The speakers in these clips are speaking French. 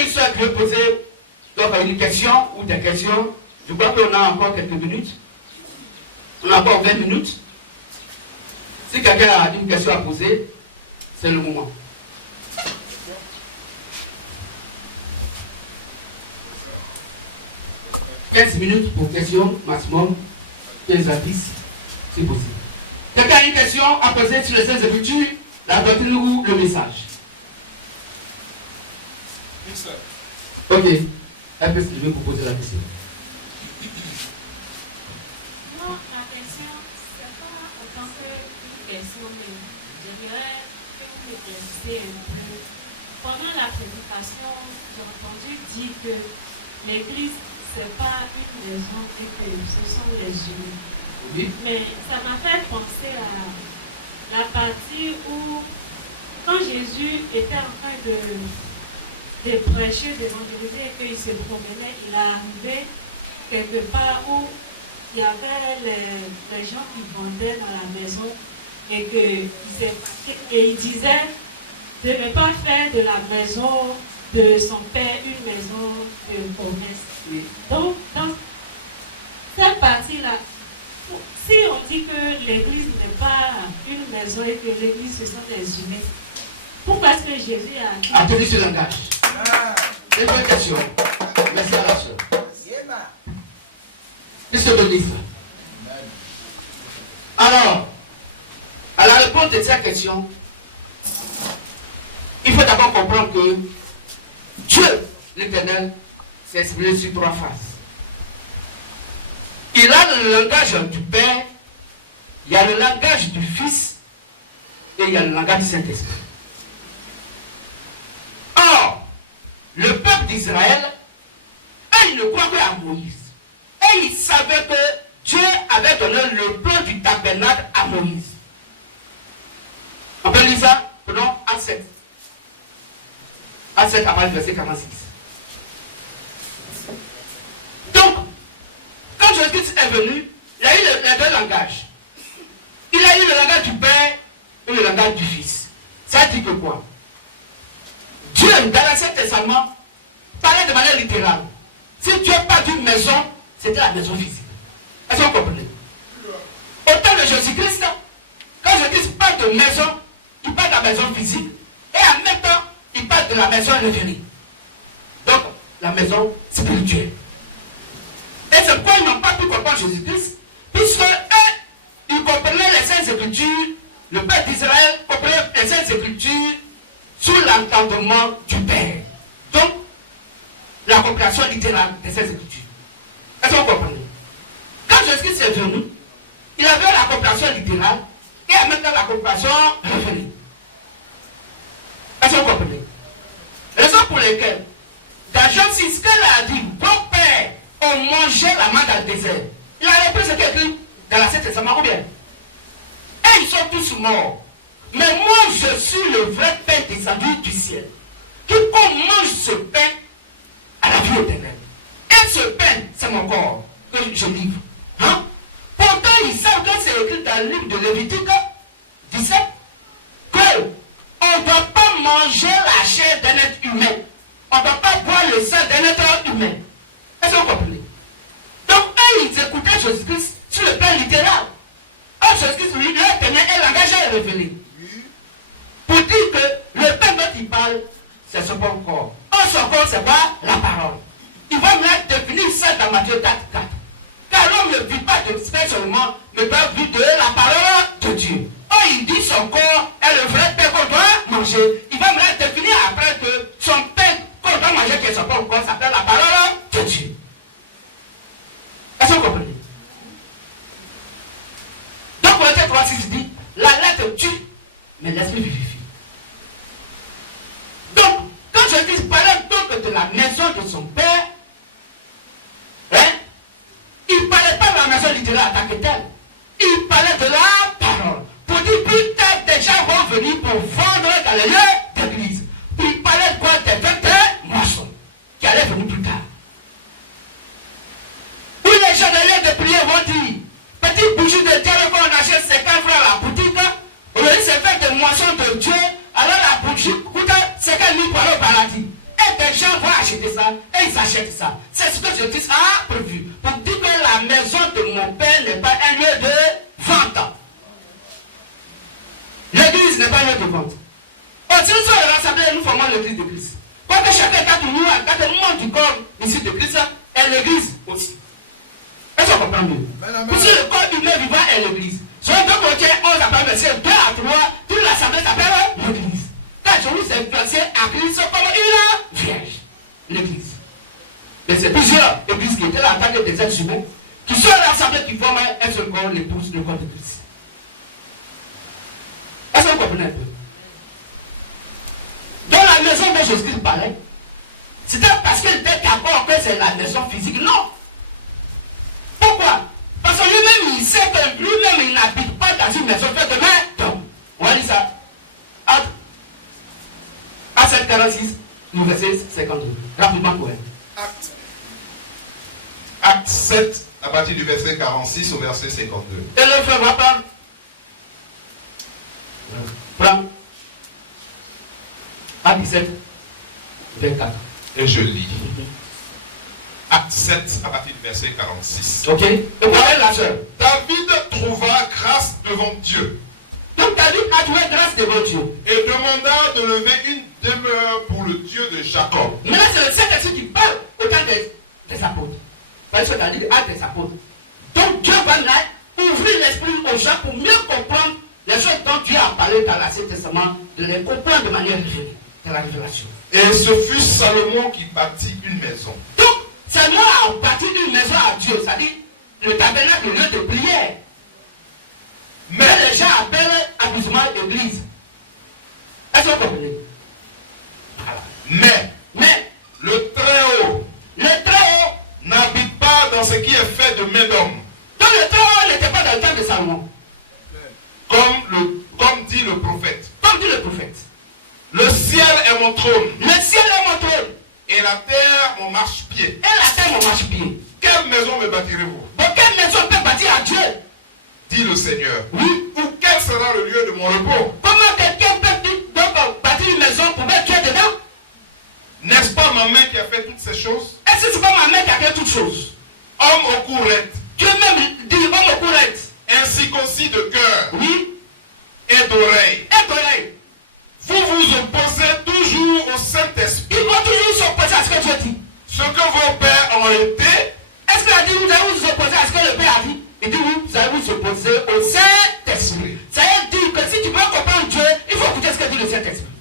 ils sont que poser donc, une question ou des questions. Je crois qu'on a encore quelques minutes. On a encore 20 minutes. Si quelqu'un a une question à poser, c'est le moment. 15 minutes pour question maximum, 15 à 10, c'est possible. Quelqu'un a une question à poser sur les Saintes Écritures, la doctrine ou le message? Ok, elle peut se lever pour poser la question. Non, la question, c'est pas autant qu'une question, mais je dirais que vous m'éclaircissez un peu. Pendant la prédication, j'ai entendu dire que l'église, c'est pas une maison et que ce sont les humains. Oui. Mais ça m'a fait penser à la partie où, quand Jésus était en train de prêcher, d'évangéliser et qu'il se promenait, il est arrivé quelque part où il y avait les gens qui vendaient dans la maison et il disait de ne pas faire de la maison de son père une maison de commerce. Oui. Donc, dans cette partie-là, si on dit que l'église n'est pas une maison et que l'église ce sont des humains, pourquoi est-ce que Jésus a dit... Attendez ce langage. C'est une bonne question. Merci à la soeur. Qu'est-ce que vous dites? Alors, à la réponse de cette question, il faut d'abord comprendre que Dieu, l'Éternel, s'est exprimé sur 3 phases. Il a le langage du Père, il y a le langage du Fils et il y a le langage du Saint-Esprit. Or, le peuple d'Israël, eux, ils ne croient pas à Moïse. Et ils savaient que Dieu avait donné le plan du tabernacle à Moïse. On peut lire ça? Prenons Acte 7. Acte 7 à partir du verset 46. Donc, quand Jésus-Christ est venu, il a eu les deux langages. Il a eu le langage du Père et le langage du Fils. Ça dit que quoi? Dieu, dans l'Ancien Testament, parlait de manière littérale. Si Dieu parle d'une maison, c'était la maison physique. Est-ce que vous comprenez? Au temps de Jésus-Christ, quand Jésus-Christ parle de maison, il parle de la maison physique et en même temps, il parle de la maison révélée. Donc, la maison spirituelle. Et c'est pourquoi ils n'ont pas pu comprendre Jésus-Christ, puisque eux, ils comprenaient les Saintes Écritures, le peuple d'Israël comprenait les Saintes Écritures sous l'entendement du Père. Donc, la compréhension littérale de ces Écritures. Est-ce que vous comprenez? Quand Jésus-Christ est venu, il avait la compréhension littérale et en même temps la compréhension révélée. Est-ce que vous comprenez? Raison pour laquelle, dans Jean 6, qu'elle a dit, vos pères ont mangé la manne dans le désert. Il a repris ce qui est écrit dans l'Ancien Testament, ou bien? Et ils sont tous morts. Mais moi, je suis le vrai pain descendu du ciel. Quiconque mange ce pain à la vie éternelle. Et ce pain, c'est mon corps que je livre. Hein? Pourtant, ils savent que c'est écrit dans le livre de Lévitique 17 qu'on ne doit pas manger la chair d'un être humain. On ne doit pas boire le sang d'un être humain. Est-ce que vous comprenez? Donc, eux, ils écoutaient Jésus-Christ sur le plan littéral. Or, Jésus-Christ, lui, leur tenait un langage révélé. Pour dire que le pain dont il parle, c'est son bon corps. Or, son corps, c'est quoi? La parole. Il va me définir ça dans Matthieu 4, 4. Car l'homme ne vit pas de pain seulement, mais doit vivre de la parole de Dieu. Or, il dit son corps est le vrai pain qu'on doit manger. Il va me définir après que son pain qu'on doit manger, qui est son bon corps, s'appelle la parole de Dieu. Est-ce que vous comprenez? Donc, Colossiens 3, 6 dit, la lettre tue, mais l'esprit vivifie. Donc, quand Jésus parlait donc de la maison de son père, hein, il ne parlait pas de la maison littérale en tant que telle. Il parlait de la parole. Pour dire plus tard, des gens vont venir pour vendre dans les lieux d'église. Puis il parlait de quoi? Des vêtements moissons qui allaient venir plus tard. Où les gens dans les lieux de prière vont dire, petite bougie de terre qu'on achète 50 francs à la boutique, aujourd'hui c'est fait des moissons de Dieu, alors la bougie coûte 50 000 pour aller au paradis. Et des gens vont acheter ça et ils achètent ça. C'est ce que Jésus a prévu. Pour dire que la maison de mon père n'est pas un lieu de vente. L'église n'est pas un lieu de vente. Aussi, nous sommes rassemblés, nous formons l'église de Christ. Quand chacun est nous, quand le monde du corps ici de Christ est l'église aussi. Est-ce qu'on comprend mieux? Pour le corps humain vivant est l'église. Sur le deux côtés, on s'appelle verset 2 à 3, toute l'assemblée s'appelle l'église. Quand Jésus s'est placé à Christ comme une vierge. L'église. Mais c'est plusieurs églises qui étaient là en tant que des êtres humains qui sont rassemblés, qui forment un seul corps, l'épouse, le corps de Christ. Est-ce que vous comprenez un peu? Dans la maison dont Jésus parlait, c'était parce qu'il était d'accord que c'est la maison physique. Non. Pourquoi? Parce que lui-même, il sait que lui-même, il n'habite pas dans une maison faite de main. Donc, on va dire ça. Acte 7:46, le verset 52. Rapidement, pour elle. Acte 7, à partir du verset 46 au verset 52. Et le frère va prendre. Prends. Acte 17, 24. Et je lis. Acte 7, à partir du verset 46. Ok. Et voilà la soeur. David trouva grâce devant Dieu. Donc David a trouvé grâce devant Dieu. Et demanda de lever une demeure pour le Dieu de Jacob. Maintenant, c'est le Saint-Esprit qui parle au temps des apôtres. Parce que David a des apôtres. Donc Dieu va là ouvrir l'esprit aux gens pour mieux comprendre les choses dont Dieu a parlé dans l'Ancien Testament, de les comprendre de manière révélée, dans la révélation. Et ce fut Salomon qui bâtit une maison. Donc, Salomon a bâti une maison à Dieu, c'est-à-dire le tabernacle, le lieu de prière. Mais les gens appellent abusement l'église. Est-ce que vous comprenez? Mais le Très-Haut n'habite pas dans ce qui est fait de main d'homme. Donc le Très-Haut n'était pas dans le temps de Salomon. Comme dit le prophète. Comme dit le prophète. Le ciel est mon trône. Le ciel est mon trône. Et la terre mon marchepied. Et la terre mon marchepied. Quelle maison me bâtirez-vous? Donc quelle maison peut bâtir à Dieu? Dit le Seigneur. Oui. Ou quel sera le lieu de mon repos? Comment quelqu'un peut donc bâtir une maison pour mettre Dieu dedans? N'est-ce pas ma main qui a fait toutes ces choses? Est-ce que c'est pas ma main qui a fait toutes choses? Homme au cou raide. Dieu même dit homme au cou raide. Incirconcis de cœur. Oui. Et d'oreille. Et d'oreille. Vous vous opposez toujours au Saint-Esprit. Ils vont toujours s'opposer à ce que Dieu dit. Ce que vos pères ont été. Est-ce qu'il a dit vous allez vous opposer à ce que le Père a dit? Il dit oui, vous allez vous opposer au Saint-Esprit. Ça veut dire que si tu veux comprendre Dieu, il faut écouter ce que dit le Saint-Esprit.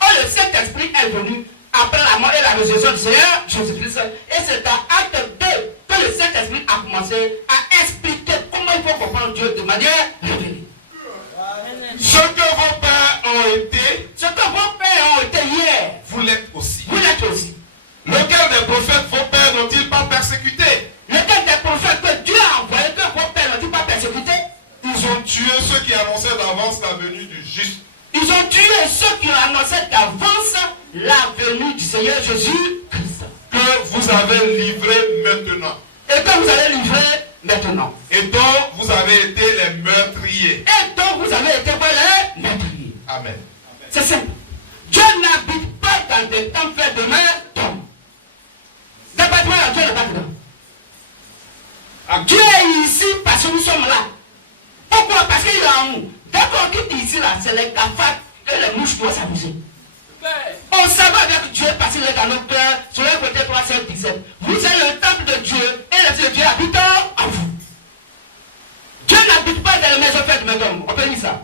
Or le Saint-Esprit est venu après la mort et la résurrection du Seigneur Jésus-Christ. Et c'est dans Acte 2 que le Saint-Esprit a commencé à expliquer comment il faut comprendre Dieu de manière révélée. Ce que vos pères ont été. Ce que vos pères ont été hier, Vous l'êtes aussi. vous l'êtes aussi. Lequel des prophètes vos pères n'ont-ils pas persécuté? Lequel des prophètes que Dieu a envoyé que vos pères n'ont-ils pas persécuté? Ils ont tué ceux qui annonçaient d'avance la venue du juste. Ils ont tué ceux qui ont annoncé d'avance la venue du Seigneur Jésus-Christ. Que vous avez livré maintenant. Et que vous allez livrer maintenant. Et dont vous avez été les meurtriers. Et donc vous avez été par les meurtriers. Amen. C'est simple. Dieu n'habite pas dans des temps faits de main d'homme. Des bâtiments là, Dieu n'est pas dedans. Dieu est ici parce que nous sommes là. Pourquoi? Parce qu'il est en nous. Dès qu'on quitte ici là, c'est les cafards et les mouches qui vont s'amuser. On s'en avec Dieu parce qu'il est dans notre cœur. Sur le côté 3, 7, 17. Vous êtes le temple de Dieu et l'Esprit de Dieu habite en vous. Dieu n'habite pas dans les maisons faites de main d'homme. On peut lire ça.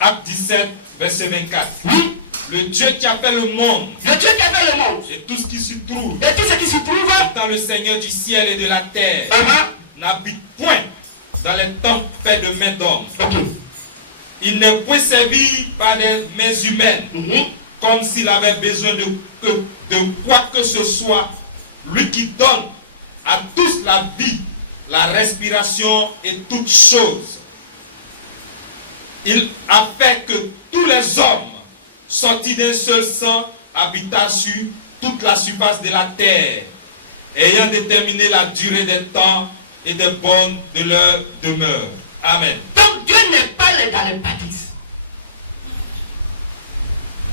Acte 17, verset 24. Oui. Le Dieu qui a fait le monde Le Dieu qui a fait le monde et tout ce qui s'y trouve, et tout ce qui s'y trouve, étant le Seigneur du ciel et de la terre, n'habite point dans les temples faits de main d'homme. Ok. Il n'est point servi par des mains humaines, comme s'il avait besoin de quoi que ce soit. Lui qui donne à tous la vie, la respiration et toutes choses. Il a fait que tous les hommes, sortis d'un seul sang, habitent sur toute la surface de la terre, ayant déterminé la durée des temps et des bornes de leur demeure. Amen. Donc Dieu n'est pas dans les bâtisses.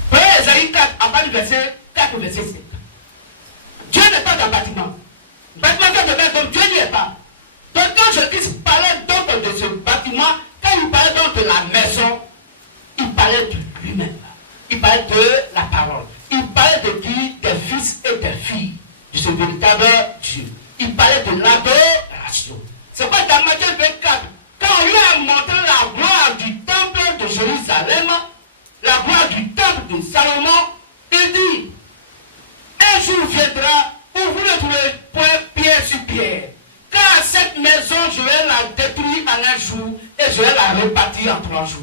Prenez Esaïe 4, à partir du verset 4 4 au verset 5. Dieu n'est pas dans le bâtiment. Le bâtiment de main, donc Dieu n'y est pas. Donc quand Jésus-Christ parlait donc de ce bâtiment, quand il parlait donc de la maison, il parlait de lui-même. Il parlait de la parole. Il parlait de qui? Des fils et des filles de ce véritable Dieu. Il parlait de l'adoration. C'est pourquoi dans Matthieu 24, quand on lui a montré la gloire du temple de Jérusalem, la gloire du temple de Salomon, il dit, un jour viendra où vous ne trouverez point pierre sur pierre. Car cette maison, je vais la détruire en un jour et je vais la rebâtir en 3 jours.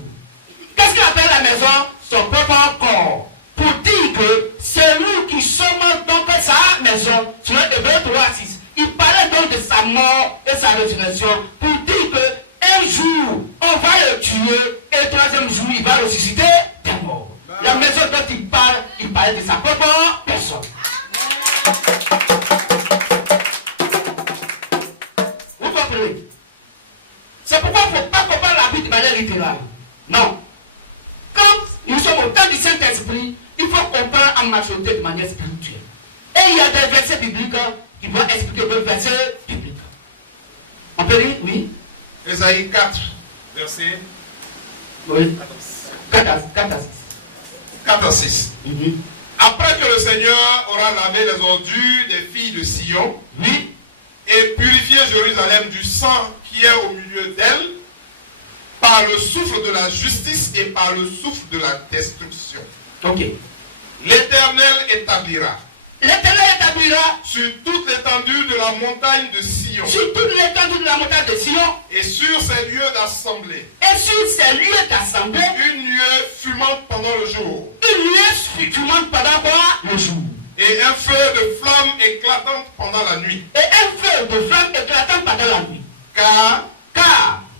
Qu'est-ce qu'il appelle la maison? Son propre corps. Pour dire que c'est lui qui sommes donc sa maison. Sur Hébreux 3:6. Il parlait donc de sa mort et sa résurrection pour dire que un jour, on va le tuer et le 3e jour, il va ressusciter des morts. La maison dont il parlait de sa propre personne. Vous comprenez? C'est pourquoi il ne faut pas comprendre la Bible de manière littérale. Non. Quand nous sommes au temps du Saint-Esprit, il faut comprendre en majorité de manière spirituelle. Et il y a des versets bibliques qui vont expliquer d'autres versets bibliques. On peut lire? Oui. Ésaïe 4, verset Oui. 4 à 6. Après que le Seigneur aura lavé les ordures des filles de Sion, Oui. et purifié Jérusalem du sang qui est au milieu d'elle, par le souffle de la justice et par le souffle de la destruction. Ok. L'Éternel établira L'Éternel établira sur toute l'étendue de la montagne de Sion sur toute l'étendue de la montagne de Sion et sur ses lieux d'assemblée et sur ces lieux d'assemblée une nuée fumante pendant le jour une nuée fumante pendant quoi? Le jour. et un feu de flamme éclatante pendant la nuit. Et un feu de flamme éclatant pendant la nuit. Car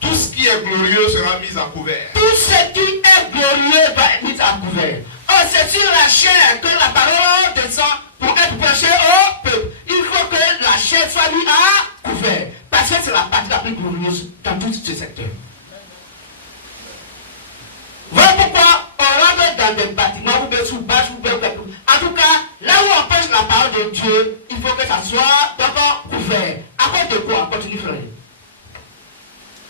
tout ce qui est glorieux sera mis à couvert. Tout ce qui est glorieux va être mis à couvert. Oh, c'est sur la chair que la parole descend pour être prêchée au peuple. Il faut que la chair soit mise à couvert. Parce que c'est la partie la plus glorieuse dans tout ce secteur. Voilà pourquoi on rentre dans des bâtiments, ou sous bâche, ou en tout cas, là où on prêche la parole de Dieu, il faut que ça soit d'abord couvert. À cause de quoi? Continue, frère.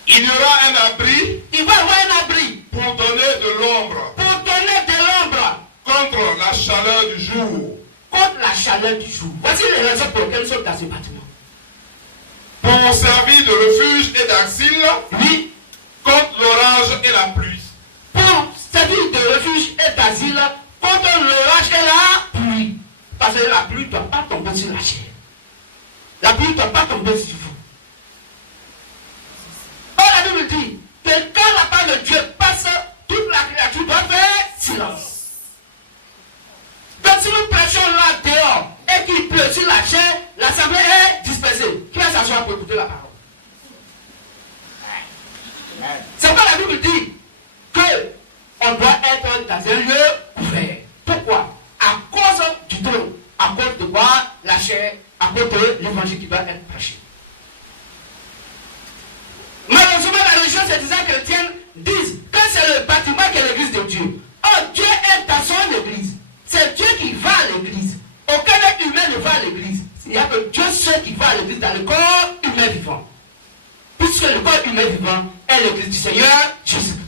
Il y aura un abri Il va y avoir un abri pour donner de l'ombre pour donner de l'ombre contre la chaleur du jour, contre la chaleur du jour. Voici les raisons pour lesquelles nous sommes dans ce bâtiment. pour servir de refuge et d'asile Oui, contre l'orage et la pluie. pour servir de refuge et d'asile contre l'orage et la pluie. Parce que la pluie ne doit pas tomber sur la chair. La pluie ne doit pas tomber sur vous. Or, la Bible dit que quand la parole de Dieu passe, toute la créature doit faire silence. Donc si nous prêchons là dehors et qu'il pleut sur la chair, l'assemblée est dispersée. Qui va s'asseoir pour écouter la parole? C'est pourquoi la Bible dit qu'on doit être dans un lieu couvert. Pourquoi? À cause du trône. À cause de quoi? La chair. À cause de l'évangile qui doit être prêché. Malheureusement, la religion chrétienne disent que c'est le bâtiment qui est l'église de Dieu. Oh, Dieu est dans son église. C'est Dieu qui va à l'église. Aucun être humain ne va à l'église. Il n'y a que Dieu seul qui va à l'église dans le corps humain vivant. Puisque le corps humain vivant est l'église du Seigneur Jésus-Christ.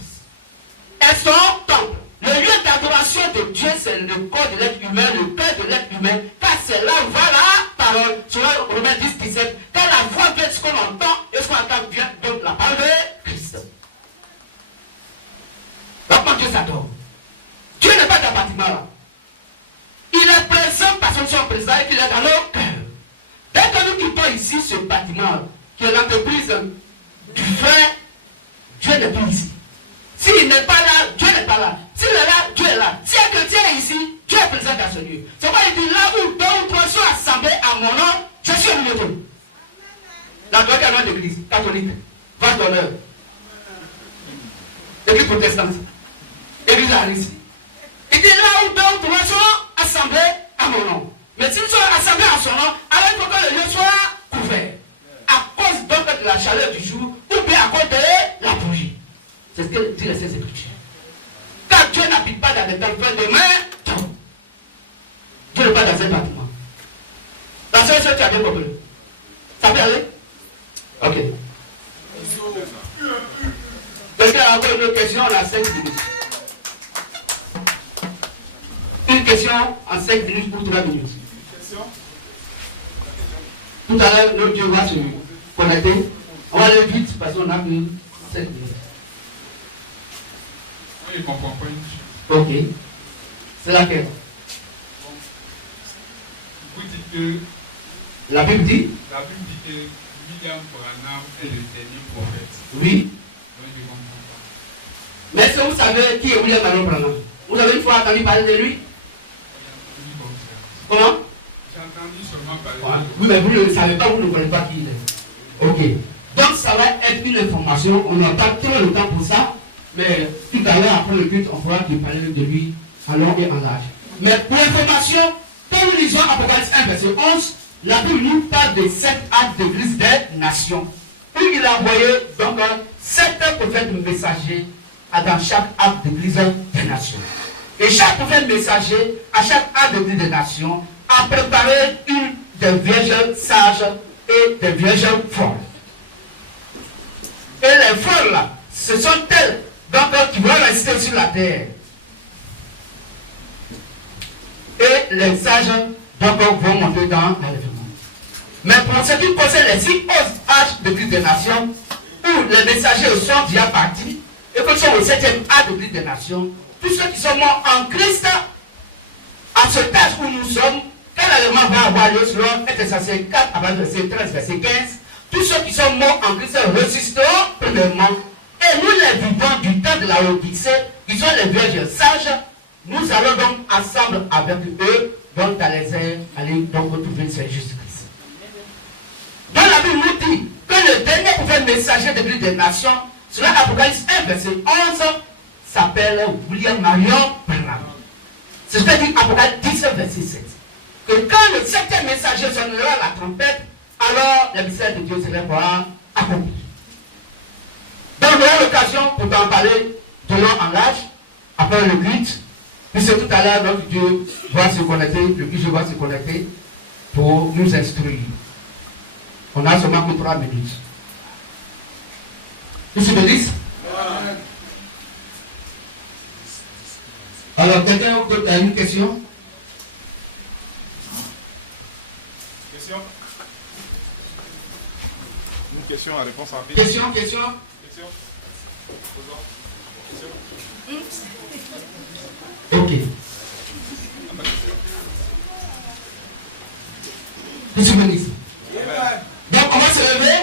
Et son temple. Le lieu d'adoration de Dieu, c'est le corps de l'être humain, le cœur de l'être humain, car c'est là où va la parole. Selon Romains 10, 17, quand la voix vient, ce qu'on entend, et ce qu'on entend vient donc la parole de Christ. Donc, comment Dieu s'adore? Dieu n'est pas dans le bâtiment là. Il est présent parce que nous sommes présents et qu'il est dans nos cœurs. Dès que nous quittons ici ce bâtiment, qui est l'entreprise du frère, Dieu n'est plus ici. S'il n'est pas là, Dieu n'est pas là. S'il est là, Dieu est là. Si un chrétien est ici, Dieu est présent dans ce lieu. C'est pourquoi il dit là où 2 ou 3 sont assemblés à mon nom, je suis au milieu d'eux. La droite est de l'église catholique, va d'honneur. L'église protestante, l'église ariste. Il dit là où 2 ou 3 sont assemblés à mon nom. Mais s'ils sont assemblés à son nom, alors il faut que le lieu soit couvert. À cause donc de la chaleur du jour, ou bien à cause de la bougie. C'est ce que dit les Saintes Écritures. Car Dieu n'habite pas dans des temples de main. Dieu ne pas dans un bâtiment. La seule chose que tu as bien compris. Ça peut aller? Ok. Quelqu'un a encore une autre question, on a 5 minutes. Une question en 5 minutes pour 3 minutes. Tout à l'heure, notre Dieu va se connecter. On va aller vite parce qu'on a mis 5 minutes. Oui, mon comprend. Ok. C'est laquelle? Vous dites que La Bible dit? la Bible dit que William Branham est le dernier prophète. Oui. Moi, je ne comprends pas. Mais est-ce que vous savez qui est William Branham? Vous avez une fois entendu parler de lui? J'ai entendu comme ça. Comment? J'ai entendu seulement parler Ouais. de Oui, mais vous ne le savez pas, vous ne connaissez pas qui il est. Ok. Donc ça va être une information, on n'a pas trop le temps pour ça, mais tout à l'heure, après le culte, on pourra parler de lui en long et en large. Mais pour information, quand nous lisons Apocalypse 1, verset 11, la Bible nous parle des 7 actes d'église des nations. Où il a envoyé donc 7 prophètes messagers dans chaque acte d'église des nations. Et chaque prophète messager, à chaque acte d'église des nations, a préparé une des vierges sages et des vierges folles. Et les folles là, ce sont elles donc qui vont rester sur la terre. Et les sages donc vont monter dans l'enlèvement. Mais pour ce qui concerne les 6 âges de l'église des nations, où les messagers sont déjà partis, et que sont au 7e âge de l'église des nations, tous ceux qui sont morts en Christ, à ce âge où nous sommes, quand l'enlèvement va avoir lieu selon Ephésiens 4 à verset 13, verset 15, tous ceux qui sont morts en Christ résisteront premièrement, et nous les vivants du temps de la Odyssée, qui sont les vierges sages, nous allons donc ensemble avec eux, donc dans les airs, aller donc retrouver le Seigneur Jésus-Christ. Dans la Bible nous dit que le dernier prophète messager de l'église des nations, selon Apocalypse 1, verset 11, s'appelle William Marion Branham. C'est ce que dit Apocalypse 10, verset 7. Que quand le 7e messager sonnera la trompette, alors le mystère de Dieu sera accompli. Donc nous aurons l'occasion pour t'en parler de long en large, après le culte, puisque tout à l'heure notre Dieu va se connecter, le culte va se connecter pour nous instruire. On a seulement que 3 minutes. Monsieur le ministre? Alors, quelqu'un d'autre a une question? Question? Une question à réponse rapide. Question? Question? Ok. Monsieur le ministre. Donc, on va se lever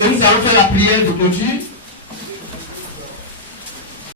et nous allons faire la prière de clôture.